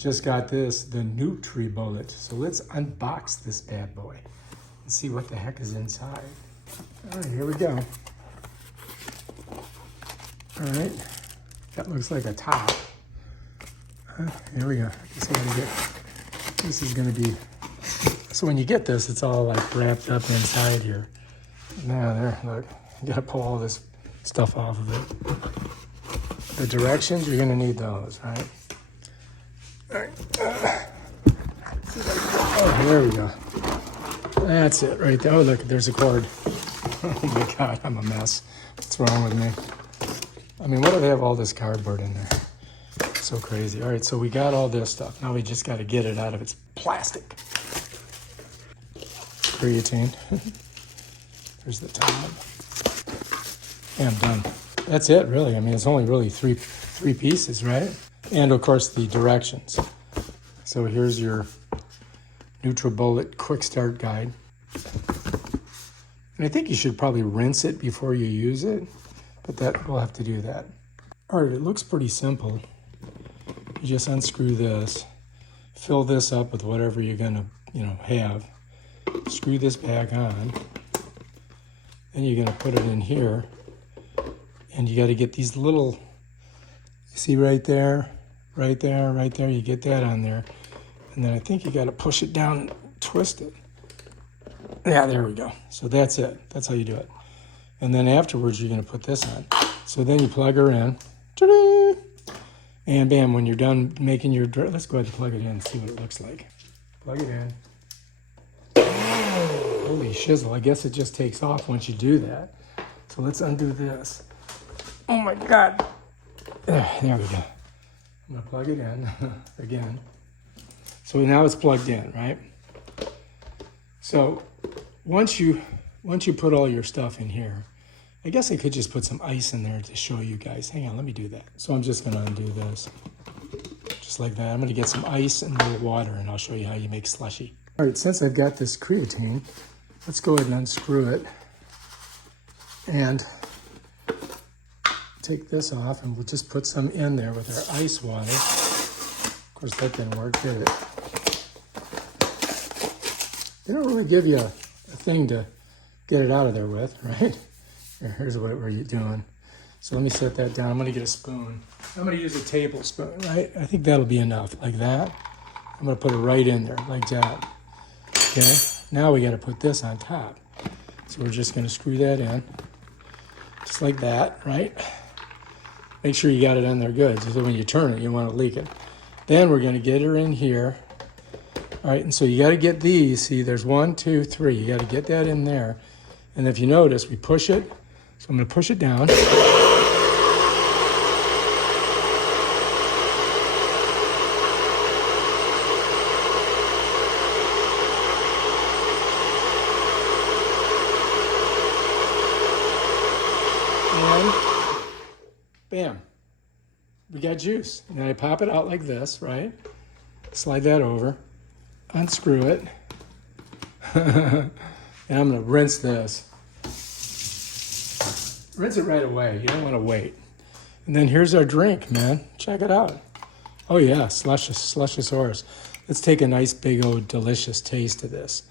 Just got this, the nutribullet. So let's unbox this bad boy and see what the heck is inside. All right, here we go. All right, that looks like a top. Here we go. I guess I gotta get, this is gonna be, so when you get this, it's all like wrapped up inside here. Now there, look, you gotta pull all this stuff off of it. The directions, you're gonna need those, right? All right. Oh, there we go. That's it right there. Oh, look, there's a cord. Oh my God, I'm a mess. What's wrong with me? I mean, what do they have all this cardboard in there? So crazy. All right, so we got all this stuff. Now we just got to get it out of its plastic. Creatine. There's the top. Yeah, I'm done. That's it, really. I mean, it's only really three pieces, right? And of course, the directions. So here's your nutribullet quick start guide. And I think you should probably rinse it before you use it, but that we'll have to do that. All right, it looks pretty simple. You just unscrew this, fill this up with whatever you're gonna, have. Screw this back on. Then you're gonna put it in here, and you got to get these little. See right there, right there, right there. You get that on there, and then I think you got to push it down and twist it. Yeah, there we go. So that's it. That's how you do it. And then afterwards, you're gonna put this on. So then you plug her in. Ta-da! And bam, when you're done making your, let's go ahead and plug it in and see what it looks like. Plug it in. Holy shizzle, I guess it just takes off once you do that. So let's undo this. Oh my God. There we go. I'm gonna plug it in again. So now it's plugged in, right? So once you put all your stuff in here, I guess I could just put some ice in there to show you guys. Hang on, let me do that. So I'm just gonna undo this, just like that. I'm gonna get some ice and a little water, and I'll show you how you make slushy. All right, since I've got this creatine, let's go ahead and unscrew it and take this off, and we'll just put some in there with our ice water. Of course, that didn't work, did it? They don't really give you a thing to get it out of there with, right? Here's what we're doing. So let me set that down. I'm gonna get a spoon. I'm gonna use a tablespoon, right? I think that'll be enough, like that. I'm gonna put it right in there, like that. Okay, now we gotta put this on top. So we're just gonna screw that in, just like that, right? Make sure you got it in there good, so when you turn it, you wanna leak it. Then we're gonna get her in here. All right, and so you gotta get these, see, there's 1, 2, 3. You gotta get that in there. And if you notice, we push it. So I'm gonna push it down. And bam, we got juice. And I pop it out like this, right? Slide that over, unscrew it. And I'm gonna rinse this. Rinse it right away. You don't want to wait. And then here's our drink, man. Check it out. Oh yeah, slushosaurus. Let's take a nice big old delicious taste of this.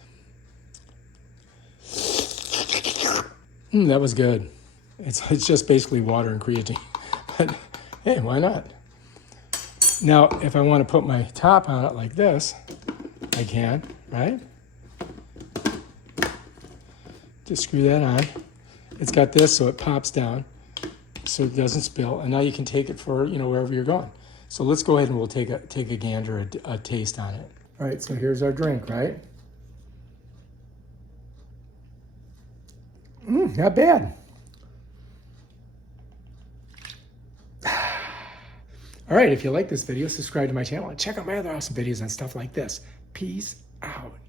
That was good. It's just basically water and creatine. But hey, why not? Now, if I want to put my top on it like this, I can, right? Just screw that on. It's got this so it pops down so it doesn't spill. And now you can take it for, wherever you're going. So let's go ahead and we'll take a gander, a taste on it. All right, so here's our drink, right? Not bad. All right, if you like this video, subscribe to my channel and check out my other awesome videos on stuff like this. Peace out.